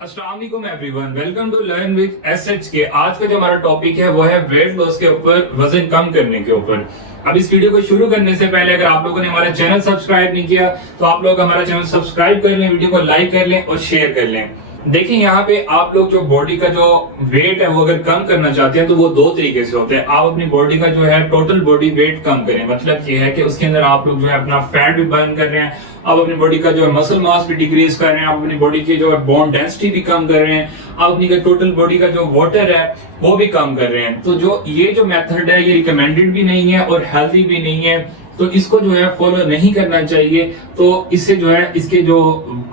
अस्सलाम वालेकुम everyone, welcome to learn with SH K. आज का जो हमारा टॉपिक है वो है वेट लॉस के ऊपर, वजन कम करने के ऊपर। अब इस वीडियो को शुरू करने से पहले अगर आप लोगों ने हमारा चैनल सब्सक्राइब नहीं किया तो आप लोग हमारा चैनल सब्सक्राइब कर लें, वीडियो को लाइक कर लें और शेयर कर लें। देखिए यहाँ पे आप लोग जो बॉडी का जो वेट है वो अगर कम करना चाहते हैं तो वो दो तरीके से होते हैं। आप अपनी बॉडी का जो है टोटल बॉडी वेट कम करें, मतलब ये है कि उसके अंदर आप लोग जो है अपना फैट भी बर्न कर रहे हैं, आप अपनी बॉडी का जो है मसल मास भी डिक्रीज कर रहे हैं, आप अपनी बॉडी की जो है बोन डेंसिटी भी कम कर रहे हैं, आप अपनी टोटल बॉडी का जो वाटर है वो भी कम कर रहे हैं। तो जो ये जो मेथड है ये रिकमेंडेड भी नहीं है और हेल्दी भी नहीं है, तो इसको जो है फॉलो नहीं करना चाहिए। तो इससे जो है इसके जो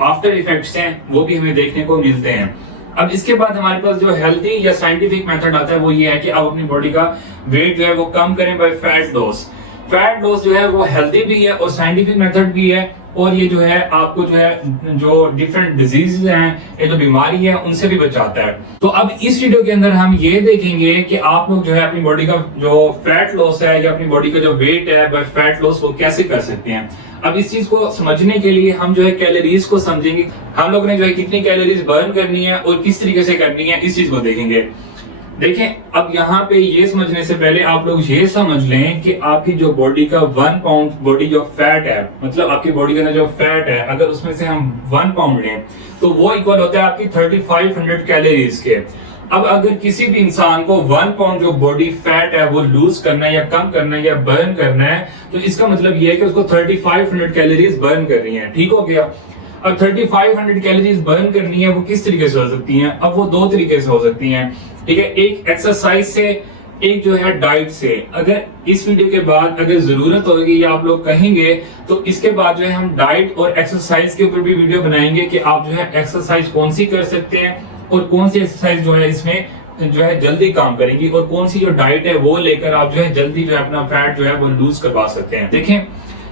आफ्टर इफेक्ट्स हैं वो भी हमें देखने को मिलते हैं। अब इसके बाद हमारे पास जो हेल्दी या साइंटिफिक मेथड आता है वो ये है कि आप अपनी बॉडी का वेट जो है वो कम करें by fat loss. Fat loss जो है वो हेल्दी भी है और साइंटिफिक मेथड भी है, और ये जो है आपको जो है जो डिफरेंट डिजीज हैं, ये जो बीमारी है उनसे भी बचाता है। तो अब इस वीडियो के अंदर हम ये देखेंगे कि आप लोग जो है अपनी बॉडी का जो फैट लॉस है या अपनी बॉडी का जो वेट है बाय फैट लॉस वो कैसे कर सकते हैं। अब इस चीज को समझने के लिए हम जो है कैलोरीज को समझेंगे, हम लोग ने जो है कितनी कैलोरीज बर्न करनी है और किस तरीके से करनी है इस चीज को देखेंगे। देखें, अब यहाँ पे ये समझने से पहले आप लोग ये समझ लें कि आपकी जो बॉडी का 1 पाउंड बॉडी जो फैट है, मतलब आपकी बॉडी का जो फैट है, अगर उसमें से हम 1 पाउंड लें तो वो इक्वल होता है आपकी 3500 कैलोरीज के। अब अगर किसी भी इंसान को 1 पाउंड जो बॉडी फैट है वो लूज करना है या कम करना है या बर्न करना है, तो इसका मतलब ये है कि उसको 3500 कैलोरीज बर्न करनी है। ठीक हो गया। अब 3500 कैलोरीज बर्न करनी है वो किस तरीके से हो सकती हैं? अब वो दो तरीके से हो सकती हैं, ठीक है। एक एक्सरसाइज से, एक जो है डाइट से। अगर इस वीडियो के बाद अगर जरूरत होगी या आप लोग कहेंगे तो इसके बाद जो है हम डाइट और एक्सरसाइज के ऊपर भी वीडियो बनाएंगे कि आप जो है एक्सरसाइज कौन सी कर सकते हैं और कौन सी एक्सरसाइज जो है इसमें जो है जल्दी काम करेंगी और कौन सी जो डाइट है वो लेकर आप जो है जल्दी जो है अपना फैट जो है वो लूज करवा सकते हैं। देखें,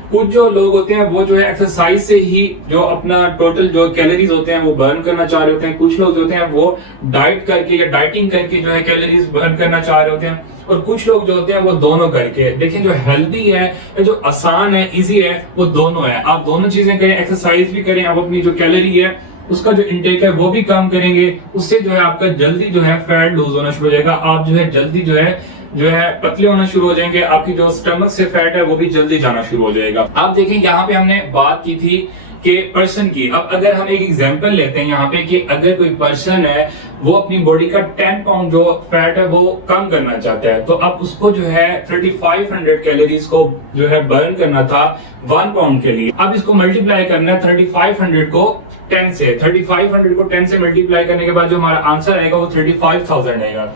कुछ जो लोग होते हैं वो जो है एक्सरसाइज से ही जो अपना टोटल जो कैलोरीज होते हैं वो बर्न करना चाह रहे होते हैं। कुछ लोग जो होते हैं वो डाइट करके या डाइटिंग करके जो है कैलोरीज बर्न करना चाह रहे होते हैं, और कुछ लोग जो होते हैं वो दोनों करके। देखें, जो हेल्दी है, जो आसान है, इजी है, वो दोनों है। आप दोनों चीजें करें, एक्सरसाइज भी करें, आप अपनी जो कैलोरी है उसका जो इंटेक है वो भी कम करेंगे, उससे जो है आपका जल्दी जो है फैट लूज होना शुरू हो जाएगा। आप जो है जल्दी जो है पतले होना शुरू हो जाएंगे, आपकी जो स्टमक से फैट है वो भी जल्दी जाना शुरू हो जाएगा। आप देखें, यहाँ पे हमने बात की थी कि पर्सन की। अब अगर हम एक एग्जांपल लेते हैं यहाँ पे कि अगर कोई पर्सन है वो अपनी बॉडी का 10 पाउंड जो फैट है वो कम करना चाहता है, तो अब उसको जो है 3500 कैलोरीज को जो है बर्न करना था 1 पाउंड के लिए। अब इसको मल्टीप्लाई करना है 3500 को 10 से। 3500 को 10 से मल्टीप्लाई करने के बाद जो हमारा आंसर आएगा वो 35,000 आएगा।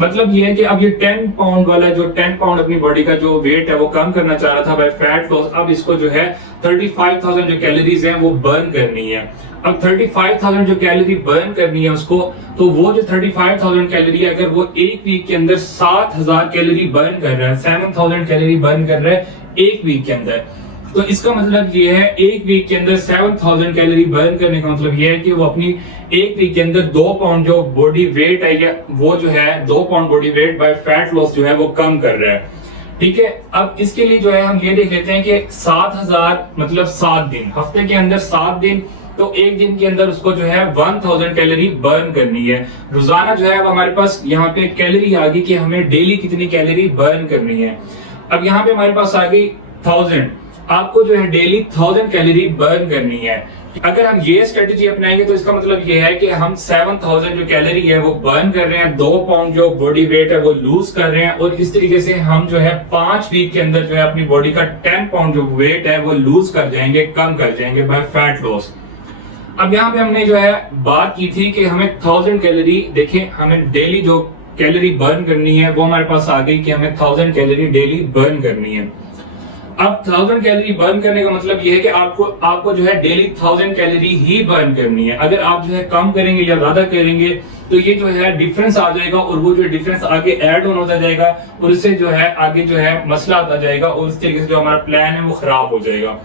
मतलब ये है कि अब ये 10 पाउंड वाला जो 10 पाउंड अपनी बॉडी का जो वेट है वो कम करना चाह रहा था बाय फैट लॉस, अब इसको जो है 35,000 जो कैलोरीज हैं वो बर्न करनी है। अब 35,000 जो कैलोरी बर्न करनी है उसको, तो वो जो 35,000 कैलोरी है अगर वो एक वीक के अंदर 7,000 कैलोरी बर्न कर रहा है, 7,000 कैलोरी बर्न कर रहा है एक वीक के अंदर, तो इसका मतलब ये है एक वीक के अंदर 7,000 कैलोरी बर्न करने का मतलब ये है कि वो अपनी एक वीक के अंदर 2 पाउंड जो बॉडी वेट है या वो जो है 2 pound body weight by fat loss जो है वो कम कर रहा है। ठीक है। अब इसके लिए जो है हम ये देख लेते हैं कि 7,000 मतलब 7 दिन, हफ्ते के अंदर 7 दिन, तो एक दिन के अंदर उसको जो है 1000 कैलोरी बर्न करनी है रोजाना। जो है अब हमारे पास यहाँ पे कैलोरी आ गई कि हमें डेली कितनी कैलोरी बर्न करनी है। अब यहाँ पे हमारे पास आ गई 1000, आपको जो है डेली 1000 कैलोरी बर्न करनी है। अगर हम ये स्ट्रेटेजी अपनाएंगे तो इसका मतलब ये है कि हम 7000 जो कैलोरी है वो बर्न कर रहे हैं, 2 पाउंड जो बॉडी वेट है वो लूज कर रहे हैं, और इस तरीके से हम जो है 5 वीक के अंदर जो है अपनी बॉडी का 10 पाउंड जो वेट है वो लूज कर जाएंगे, कम कर जाएंगे बाय फैट लॉस। अब यहाँ पे हमने जो है बात की थी कि हमें 1000 कैलोरी, देखें हमें डेली जो कैलोरी बर्न करनी है वो हमारे पास आ गई कि हमें 1000 कैलोरी डेली बर्न करनी है। अब 1000 कैलोरी बर्न करने का मतलब ये है कि आपको जो है डेली 1000 कैलोरी ही बर्न करनी है। अगर आप जो है कम करेंगे या ज्यादा करेंगे तो ये जो है डिफरेंस आ जाएगा, और वो जो डिफरेंस आगे ऐड ऑन होता जाएगा, और इससे जो है आगे जो है मसला आता जाएगा, और इस तरीके से जो हमारा प्लान है वो खराब हो जाएगा।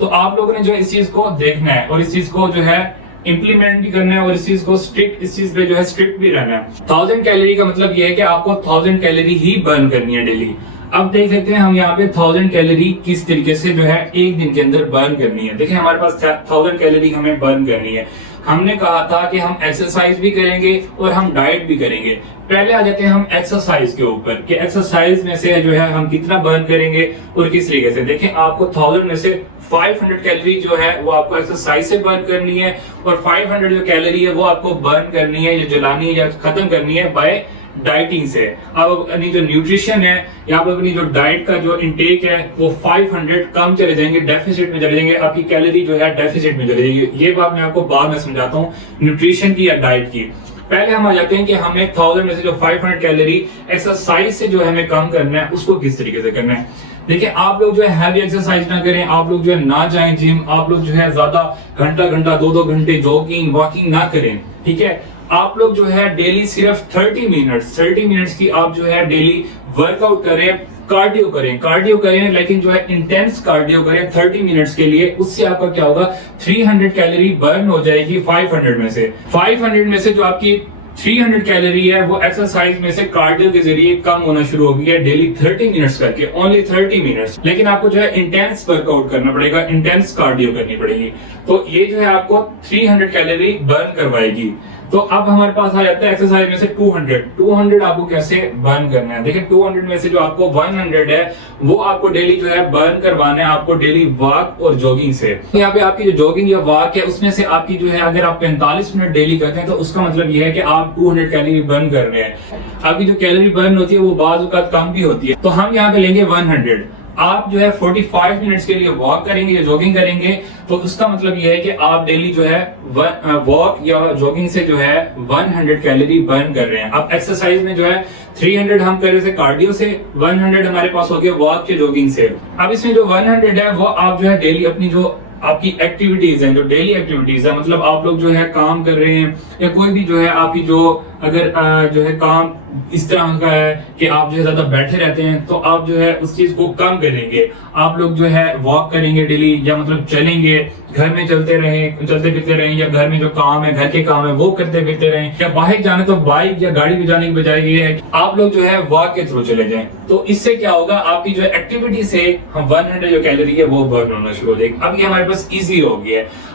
तो आप लोगों ने जो इस चीज को देखना है और इस चीज को जो है इंप्लीमेंट भी करना है, और इस चीज को स्ट्रिक्ट, इस चीज पे जो है स्ट्रिक्ट भी रहना है। 1000 कैलोरी का मतलब ये है कि आपको 1000 कैलोरी ही बर्न करनी है डेली। अब देख लेते हैं हम यहाँ पे 1000 कैलोरी किस तरीके से जो है एक दिन के अंदर बर्न करनी है। देखिए हमारे पास 1000 कैलोरी हमें बर्न करनी है। हमने कहा था कि हम एक्सरसाइज भी करेंगे और हम डाइट भी करेंगे। पहले आ जाते हैं हम एक्सरसाइज के ऊपर कि एक्सरसाइज में से जो है हम कितना बर्न करेंगे और किस तरीके से। देखें, आपको 1000 में से 500 कैलोरी जो है वो आपको एक्सरसाइज से बर्न करनी है और 500 जो कैलोरी है वो आपको बर्न करनी है, या जलानी है या खत्म करनी है बाय डाइटिंग से। अब अपनी जो न्यूट्रिशन है या अपनी जो डाइट का जो इंटेक है वो 500 कम चले जाएंगे, डेफिसिट में चले जाएंगे, आपकी कैलोरी जो है डेफिसिट में चले जाएगी। ये बात मैं आपको बाद में समझाता हूँ न्यूट्रिशन की या डाइट की। पहले हम आ जाते हैं कि हमें 1000 में से जो 500 कैलोरी एक्सरसाइज से जो है हमें कम करना है उसको किस तरीके से करना है। देखिए, आप लोग जो है हैवी एक्सरसाइज ना करें, आप लोग जो है ना जाएं जिम, आप लोग जो है ज्यादा घंटा 2-2 घंटे जॉगिंग वॉकिंग ना करें, ठीक है। आप लोग जो है डेली सिर्फ 30 मिनट्स की आप जो है डेली वर्कआउट करें, कार्डियो करें, लेकिन जो है इंटेंस कार्डियो करें 30 मिनट्स के लिए। उससे आपका क्या होगा, 300 कैलोरी बर्न हो जाएगी 500 में से। 500 में से जो आपकी 300 कैलोरी है वो एक्सरसाइज में से कार्डियो के जरिए कम होना शुरू हो गई है डेली 30 मिनट्स करके, ओनली 30 मिनट्स। लेकिन आपको जो है इंटेंस वर्कआउट करना पड़ेगा, इंटेंस कार्डियो करनी पड़ेगी, तो ये जो है आपको 300 कैलोरी बर्न करवाएगी। तो अब हमारे पास आ जाता है एक्सरसाइज में से 200 आपको कैसे बर्न करना है। देखिए, 200 में से जो आपको 100 है वो आपको डेली जो है बर्न करवाना है आपको डेली वॉक और जॉगिंग से। यहाँ पे आपकी जो जॉगिंग या वॉक है उसमें से आपकी जो है अगर आप 45 मिनट डेली करते हैं तो उसका मतलब ये है कि आप 200 कैलोरी बर्न कर रहे हैं। आपकी जो कैलोरी बर्न होती है वो बाज़ औक़ात कम भी होती है। तो हम यहाँ पे लेंगे 100। आप जो है 45 मिनट्स के लिए वॉक करेंगे या जॉगिंग करेंगे तो उसका मतलब यह है कि आप डेली जो है वॉक या जॉगिंग से जो है 100 कैलोरी बर्न कर रहे हैं। अब एक्सरसाइज में जो है 300 हम कर रहे थे कार्डियो से, 100 हमारे पास हो गया वॉक या जॉगिंग से। अब इसमें जो 100 है वो आप जो है डेली अपनी जो आपकी एक्टिविटीज हैं, जो डेली एक्टिविटीज है, मतलब आप लोग जो है काम कर रहे हैं या कोई भी जो है आपकी जो अगर जो है काम इस तरह का है कि आप जो है ज्यादा बैठे रहते हैं तो आप जो है उस चीज को कम करेंगे। आप लोग जो है वॉक करेंगे डेली, या मतलब चलेंगे, घर में चलते फिरते रहें, या घर में जो काम है, घर के काम है वो करते फिरते रहें, या बाहर जाने तो बाइक या गाड़ी पे जाने की बजाय ये है कि आप लोग जो है वॉक के थ्रू चले जाएं। तो इससे क्या होगा, आपकी जो एक्टिविटी से हम 100 जो कैलोरी है वो बर्न होना शुरू हो जाएगी। अब ये हमारे पास इजी हो गया है।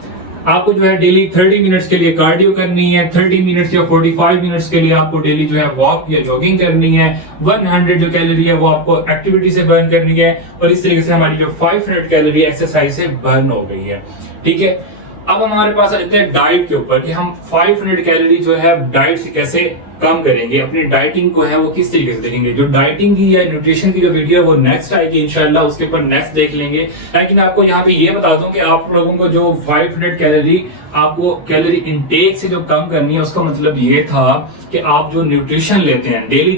आपको जो है डेली 30 मिनट्स के लिए कार्डियो करनी है, 30 मिनट्स या 45 मिनट्स के लिए आपको डेली जो है वॉक या जॉगिंग करनी है, 100 जो कैलोरी है वो आपको एक्टिविटी से बर्न करनी है, और इस तरीके से हमारी जो 500 कैलोरी एक्सरसाइज से बर्न हो गई है, ठीक है। अब हमारे पास आ जाते हैं डाइट के ऊपर कि हम 500 कैलोरी जो है डाइट से कैसे कम करेंगे, अपनी डाइटिंग को है वो किस तरीके से देखेंगे। जो डाइटिंग की या न्यूट्रिशन की जो वीडियो है वो नेक्स्ट आएगी इंशाल्लाह, उसके ऊपर नेक्स्ट देख लेंगे। लेकिन आपको यहाँ पे ये बता दूं कि आप लोगों को जो 500 कैलोरी आपको कैलोरी इनटेक से जो कम करनी है उसका मतलब ये था कि आप जो न्यूट्रिशन लेते हैं डेली,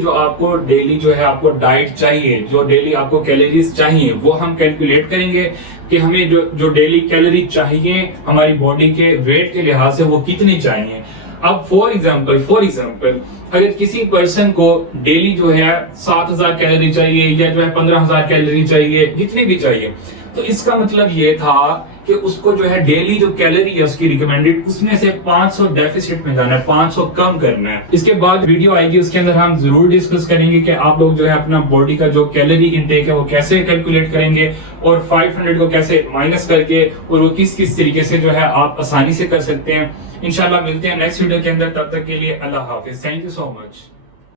जो है आपको डाइट चाहिए, जो डेली आपको कैलोरीज चाहिए वो हम कैलकुलेट करेंगे कि हमें जो डेली कैलोरी चाहिए हमारी बॉडी के वेट के लिहाज से वो कितनी चाहिए। अब फॉर एग्जांपल अगर किसी पर्सन को डेली जो है 7000 कैलोरी चाहिए या जो है 15000 कैलोरी चाहिए, जितनी भी चाहिए, तो इसका मतलब ये था कि उसको जो है डेली जो कैलोरी है उसकी रिकमेंडेड उसमें से 500 डेफिसिट में जाना है, 500 कम करना है। इसके बाद वीडियो आएगी, उसके अंदर हम जरूर डिस्कस करेंगे कि आप लोग जो है अपना बॉडी का जो कैलोरी इनटेक है वो कैसे कैलकुलेट करेंगे और 500 को कैसे माइनस करके और वो किस तरीके से जो है आप आसानी से कर सकते हैं। इंशाल्लाह मिलते हैं नेक्स्ट वीडियो के अंदर, तब तक के लिए अल्लाह हाफिज, थैंक यू सो मच।